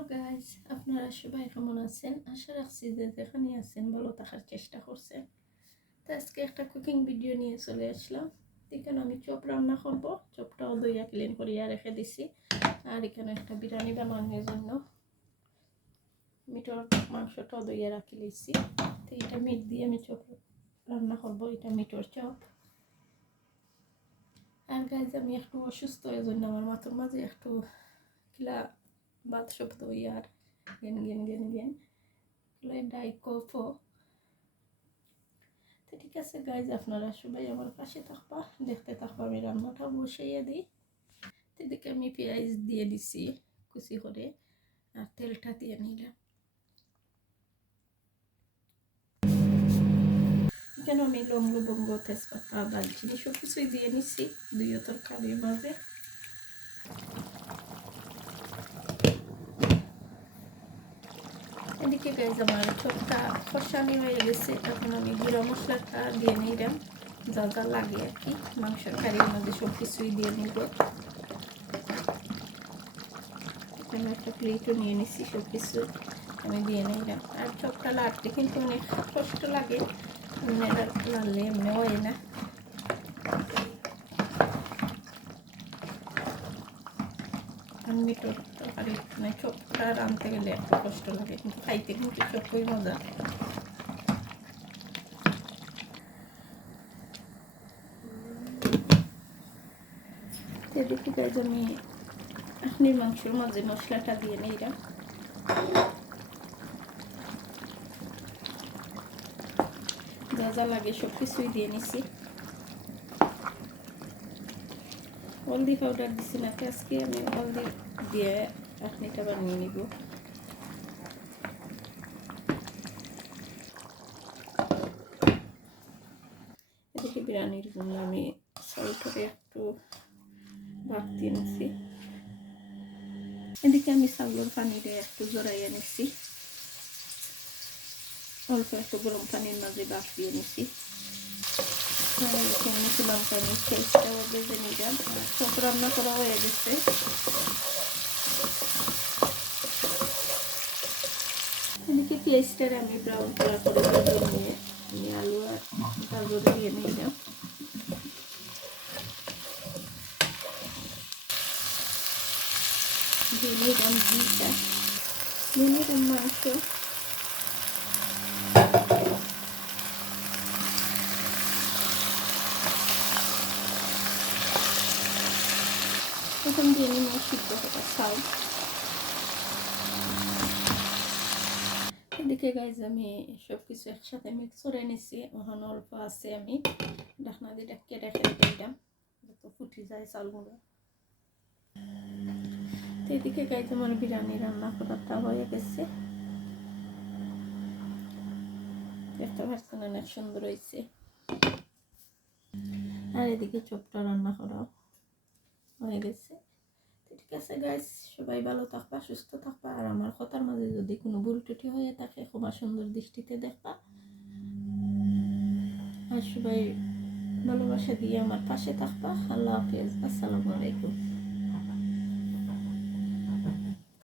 Hello guys, আপনারা সবাই কেমন আছেন? আশা রাখছি যে যেখানে আছেন ভালো থাকার চেষ্টা করছেন। তো আজকে একটা কুকিং ভিডিও নিয়ে চলে আসলাম। এখানে আমি চপ রান্না করব। চপটাও দইয়া ক্লিন করিয়া রেখে দিছি। আর এখানে একটা বিরিয়ানি বানানোর জন্য মিটর মাংসটাও দইয়া রাখি লইছি। তো এটা মিট দিয়ে আমি চপ রান্না করব। এটা মিটর চপ। আর গাইজ আমি একটু অসুস্থ, এই জন্য আমার মাথার মাঝে একটু কিলা বাত শব্দ ইয়ার gain gain gain gain die কফও। তো ঠিক আছে গাইজ, আপনারা সবাই আমার পাশে থাকবা, দেখতে থাকবা। আমি রান্নাটা বসাইয়া দিই। এদিকে আমি পেঁয়াজ দিয়ে দিছি কুচি করে, আর তেলটা দিয়ে নিলাম। এখানে আমি লবঙ্গ বঙ্গ তেজপাতা দালচিনি সব কিছুই দিয়ে নিচ্ছি দুই তরকারির মাঝে। এদিকে গাইজ আমার চপটা কষানি হয়ে গেছে। এখন আমি জিরা মশলাটা দিয়ে নিলাম, যা যা লাগে আর কি। মাংসের কারির মধ্যে সব কিছুই দিয়ে নিব। এখানে একটা প্লেটও নিয়ে নিচ্ছি, সব কিছু আমি দিয়ে নিলাম। আর চপটা লাড়তে কিন্তু অনেক কষ্ট লাগে, লাড়লে এমনি হয় না। মিটর তরকারি মানে চপটা রাঁধতে গেলে একটু কষ্ট লাগে, কিন্তু খাইতে কিন্তু চপই মজা। এদিকে গাইজ আমি আপনির মাংসের মাঝে মশলাটা দিয়ে নিলাম। যা যা লাগে সব কিছুই দিয়ে নিছি। হলদি পাউডার দিছি না, আজকে আমি হলদি দিয়ে আপনিটা বানিয়ে নিব। এদিকে বিরিয়ানির জন্য আমি চাউলটাকে একটু ভাপ দিয়ে নিচ্ছি। এদিকে আমি চাউলের পানিটা একটু জড়াইয়া নিচ্ছি, অল্প একটু গরম পানির মাঝে ভাপ দিয়ে নিচ্ছি। নিয়েছিলাম পানি পেঁয়াজটাও ভেজে নিলাম। সব রান্না করা হয়ে গেছে। এদিকে পেঁয়াজটার আমি ব্রাউন কালার করে ভেজে নিয়ে আমি আলু আর গাজর দিয়ে নিলাম। দিয়ে নিলাম ঘিটা, দিয়ে নিলাম মাংস। এখন দিয়ে নিলাম সিদ্ধ করা চাল। এদিকে গাইজ আমি সব কিছু একসাথে মিক্স করে নিচ্ছি। এখন অল্প আছে, আমি ঢাকনা দিয়ে ঢেকে রেখে দিলাম যত ফুটে যায় চালগুলো। এদিকে গাইজ আমার বিরিয়ানি রান্না করাটা হয়ে গেছে, দেখতে পাচ্ছেন অনেক সুন্দর হয়েছে। আর এদিকে চপটা রান্না করা হয়ে গেছে। ঠিক আছে গাইজ, সবাই ভালো থাকবা, সুস্থ থাকবা। আর আমার কথার মাঝে যদি কোনো ভুল ত্রুটি হয়ে থাকে ক্ষমা সুন্দর দৃষ্টিতে দেখবা। আর সবাই ভালোবাসা দিয়ে আমার পাশে থাকবা। আল্লাহ হাফেজ, আসসালামু আলাইকুম।